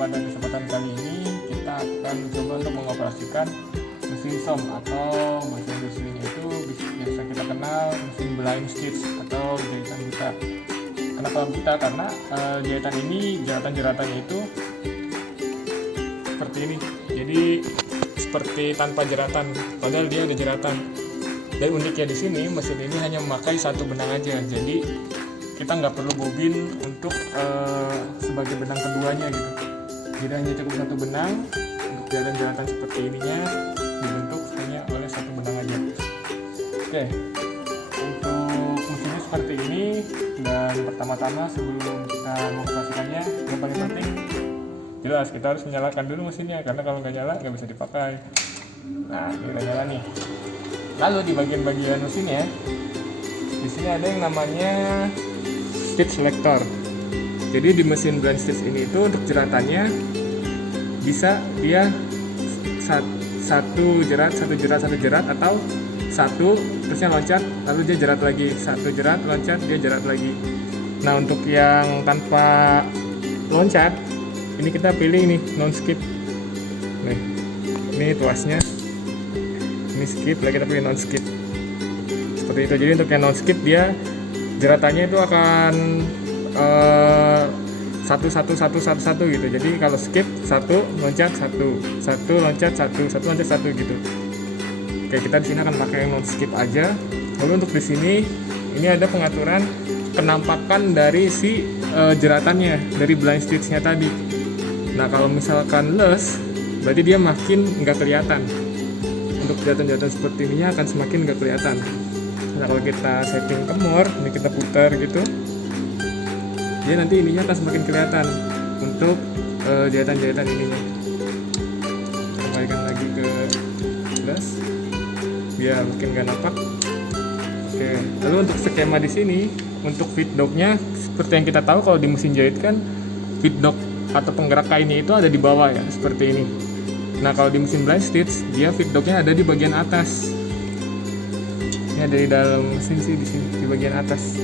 Pada kesempatan kali ini kita akan coba untuk mengoperasikan mesin som atau bahasa industrinya itu biasa kita kenal mesin blind stitch atau jahitan buta. Kenapa buta? Karena jahitan ini jeratan-jeratannya itu seperti ini, jadi seperti tanpa jeratan, padahal dia ada jeratan. Dan uniknya di sini mesin ini hanya memakai satu benang aja, jadi kita nggak perlu bobin untuk sebagai benang keduanya gitu. Jadi hanya cukup satu benang untuk jeratan-jeratan seperti ininya dibentuk hanya oleh satu benang aja. Oke, untuk mesinnya seperti ini. Dan pertama-tama sebelum kita mengoperasikannya, yang paling penting jelas kita harus menyalakan dulu mesinnya, karena kalau nggak nyala nggak bisa dipakai. Nah, ini udah nyala nih. Lalu di bagian-bagian mesinnya, di sini ada yang namanya stitch selector. Jadi di mesin blind stitch ini itu untuk jeratannya bisa dia satu jerat atau satu terusnya loncat lalu dia jerat lagi, satu jerat loncat dia jerat lagi. Nah, untuk yang tanpa loncat ini kita pilih nih non skip. Nih, ini tuasnya, ini skip, lagi kita pilih non skip seperti itu. Jadi untuk yang non skip dia jeratannya itu akan satu gitu. Jadi kalau skip satu loncat satu loncat satu gitu. Oke, kita di sini akan pakai yang non skip aja. Lalu untuk di sini ini ada pengaturan penampakan dari si jeratannya dari blind stitch-nya tadi. Nah, kalau misalkan les berarti dia makin nggak kelihatan. Untuk jeratan-jeratan seperti ini akan semakin nggak kelihatan. Nah, kalau kita setting ke more, ini kita putar gitu, dia nanti ininya akan semakin kelihatan untuk jahitan-jahitan ininya. Kembalikan lagi ke plus biar makin gak nampak. Oke, lalu untuk skema di sini untuk feed dognya seperti yang kita tahu kalau di mesin jahit kan feed dog atau penggerak kainnya itu ada di bawah ya, seperti ini. Nah, kalau di mesin blind stitch dia feed dognya ada di bagian atas. Ini ada di dalam mesin sih, di sini di bagian atas.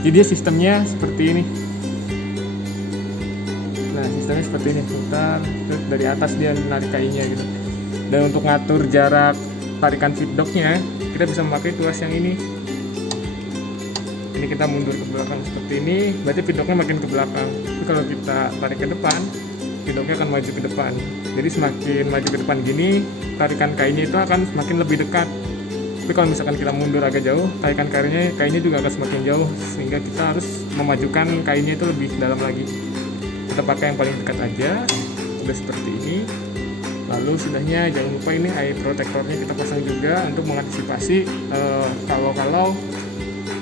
Jadi dia sistemnya seperti ini. Nah, sistemnya seperti ini, putar terus dari atas dia narik kainnya gitu. Dan untuk ngatur jarak tarikan feed dognya kita bisa memakai tuas yang ini. Ini kita mundur ke belakang seperti ini, berarti feed dognya makin ke belakang. Tapi kalau kita tarik ke depan, feed dognya akan maju ke depan. Jadi semakin maju ke depan gini, tarikan kainnya itu akan semakin lebih dekat. Tapi kalau misalkan kita mundur agak jauh, tarikan kainnya juga akan semakin jauh, sehingga kita harus memajukan kainnya itu lebih dalam lagi. Kita pakai yang paling dekat aja, udah seperti ini. Lalu sudahnya jangan lupa ini eye protectornya kita pasang juga untuk mengantisipasi kalau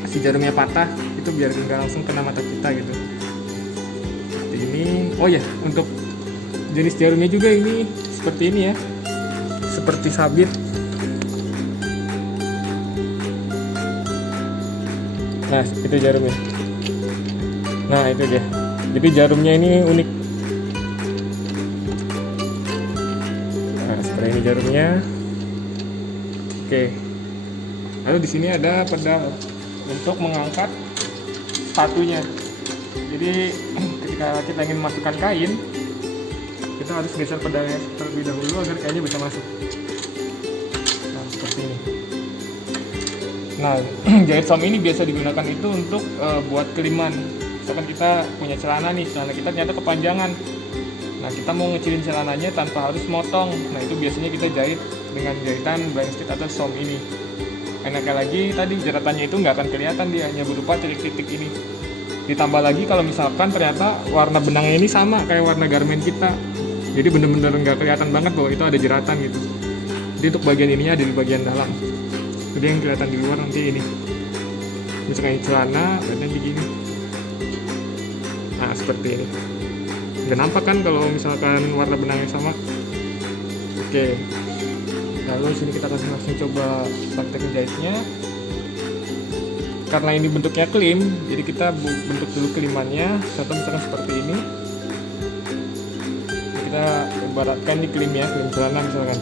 si jarumnya patah itu biar nggak langsung kena mata kita gitu. Seperti ini. Oh ya, untuk jenis jarumnya juga ini seperti ini ya, seperti sabit. Nah, itu jarumnya. Nah, itu dia. Jadi jarumnya ini unik. Nah, seperti ini jarumnya. Oke. Lalu di sini ada pedal untuk mengangkat sepatunya. Jadi ketika kita ingin masukkan kain, kita harus geser pedalnya terlebih dahulu agar kainnya bisa masuk. Nah, seperti ini. Nah, jahit som ini biasa digunakan itu untuk buat keliman. Misalkan kita punya celana nih, celana kita ternyata kepanjangan. Nah, kita mau ngecilin celananya tanpa harus motong. Nah, itu biasanya kita jahit dengan jahitan blind stitch atau som ini. Enaknya lagi tadi jeratannya itu nggak akan kelihatan, dia hanya berupa titik-titik ini. Ditambah lagi kalau misalkan ternyata warna benangnya ini sama kayak warna garment kita, jadi bener-bener nggak kelihatan banget bahwa itu ada jeratan gitu. Jadi untuk bagian ininya ada di bagian dalam, jadi yang kelihatan di luar nanti ini. Misalkan celana berarti begini. Nah, seperti ini. Nggak nampak kan kalau misalkan warna benangnya sama. Oke. Lalu sini kita akan langsung coba praktek jahitnya. karena ini bentuknya klim, jadi kita bentuk dulu klimannya. Contoh misalkan seperti ini, kita ibaratkan di klimnya, klim celana misalkan.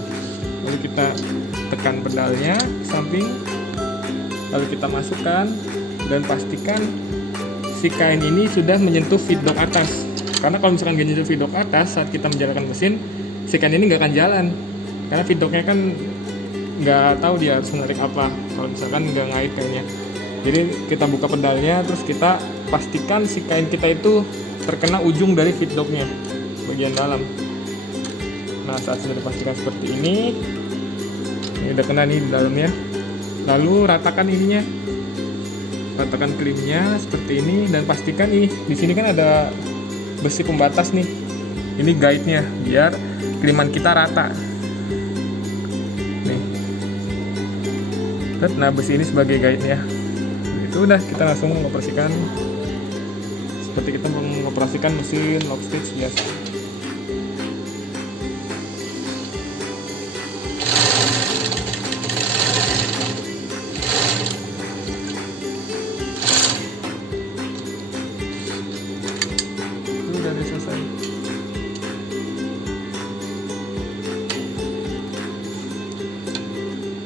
Lalu kita tekan pedalnya ke samping, lalu kita masukkan dan pastikan si kain ini sudah menyentuh feedlock atas. Karena kalau misalkan nggak menyentuh feedlock atas saat kita menjalankan mesin, si kain ini nggak akan jalan. Karena feedlocknya kan nggak tahu dia harus menarik apa kalau misalkan nggak ngait kainnya. Jadi kita buka pedalnya, terus kita pastikan si kain kita itu terkena ujung dari feedlocknya bagian dalam. Nah, saat sudah dipastikan seperti ini udah kena nih di dalamnya. Lalu ratakan ininya, ratakan klimnya seperti ini, dan pastikan nih di sini kan ada besi pembatas nih. Ini guide-nya biar kliman kita rata. Nih. Nah, besi ini sebagai guide-nya. Itu udah, kita langsung mengoperasikan seperti kita mengoperasikan mesin lock stitch biasa. Udah selesai.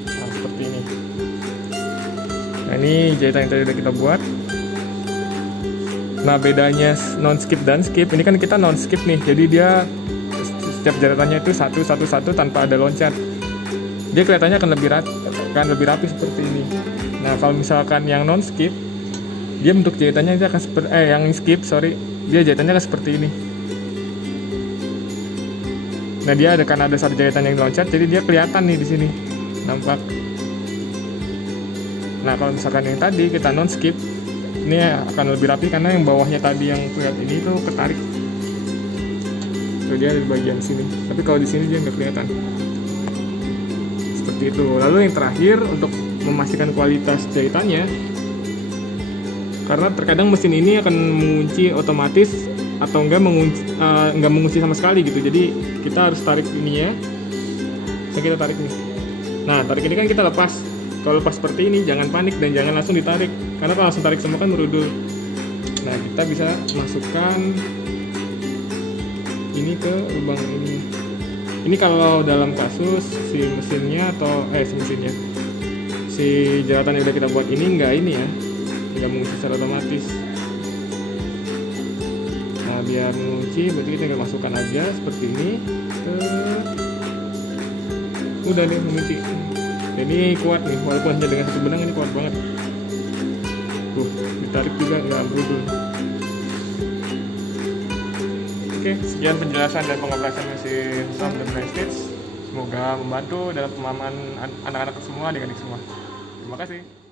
Nah, seperti ini. Nah, ini jahitan yang tadi udah kita buat. Nah, bedanya non skip dan skip, ini kan kita non skip nih, jadi dia setiap jahitannya itu satu tanpa ada loncat. Dia kelihatannya akan lebih rapi seperti ini. Nah, kalau misalkan yang non skip, dia bentuk jahitannya itu akan seperti yang skip, dia jahitannya akan seperti ini. Nah, dia ada satu jahitan yang loncat, jadi dia kelihatan nih di sini, nampak. Nah, kalau misalkan yang tadi kita non skip, ini akan lebih rapi karena yang bawahnya tadi yang kelihatan ini tuh ketarik. Tuh, dia ada di bagian sini. Tapi kalau di sini dia nggak kelihatan. Seperti itu. Lalu yang terakhir untuk memastikan kualitas jahitannya, karena terkadang mesin ini akan mengunci otomatis atau enggak mengunci sama sekali gitu. Jadi kita harus tarik ininya. So, kita tarik nih. Nah, tarik ini kan kita lepas. Kalau lepas seperti ini jangan panik dan jangan langsung ditarik, karena kalau langsung tarik semua kan merudul. Nah, kita bisa masukkan ini ke lubang ini. Ini kalau dalam kasus si mesinnya si jahatan yang udah kita buat ini nggak mengunci secara otomatis. Nah, biar mengunci berarti kita tinggal masukkan aja seperti ini. Udah nih mengunci. Ini kuat nih, walaupun hanya dengan satu benang ini kuat banget. Ditarik juga nggak ambruk. Oke, sekian penjelasan dan pengoperasian mesin SAM dan Dry Stitch. Semoga membantu dalam pemahaman anak-anak semua, adik-adik semua. Terima kasih.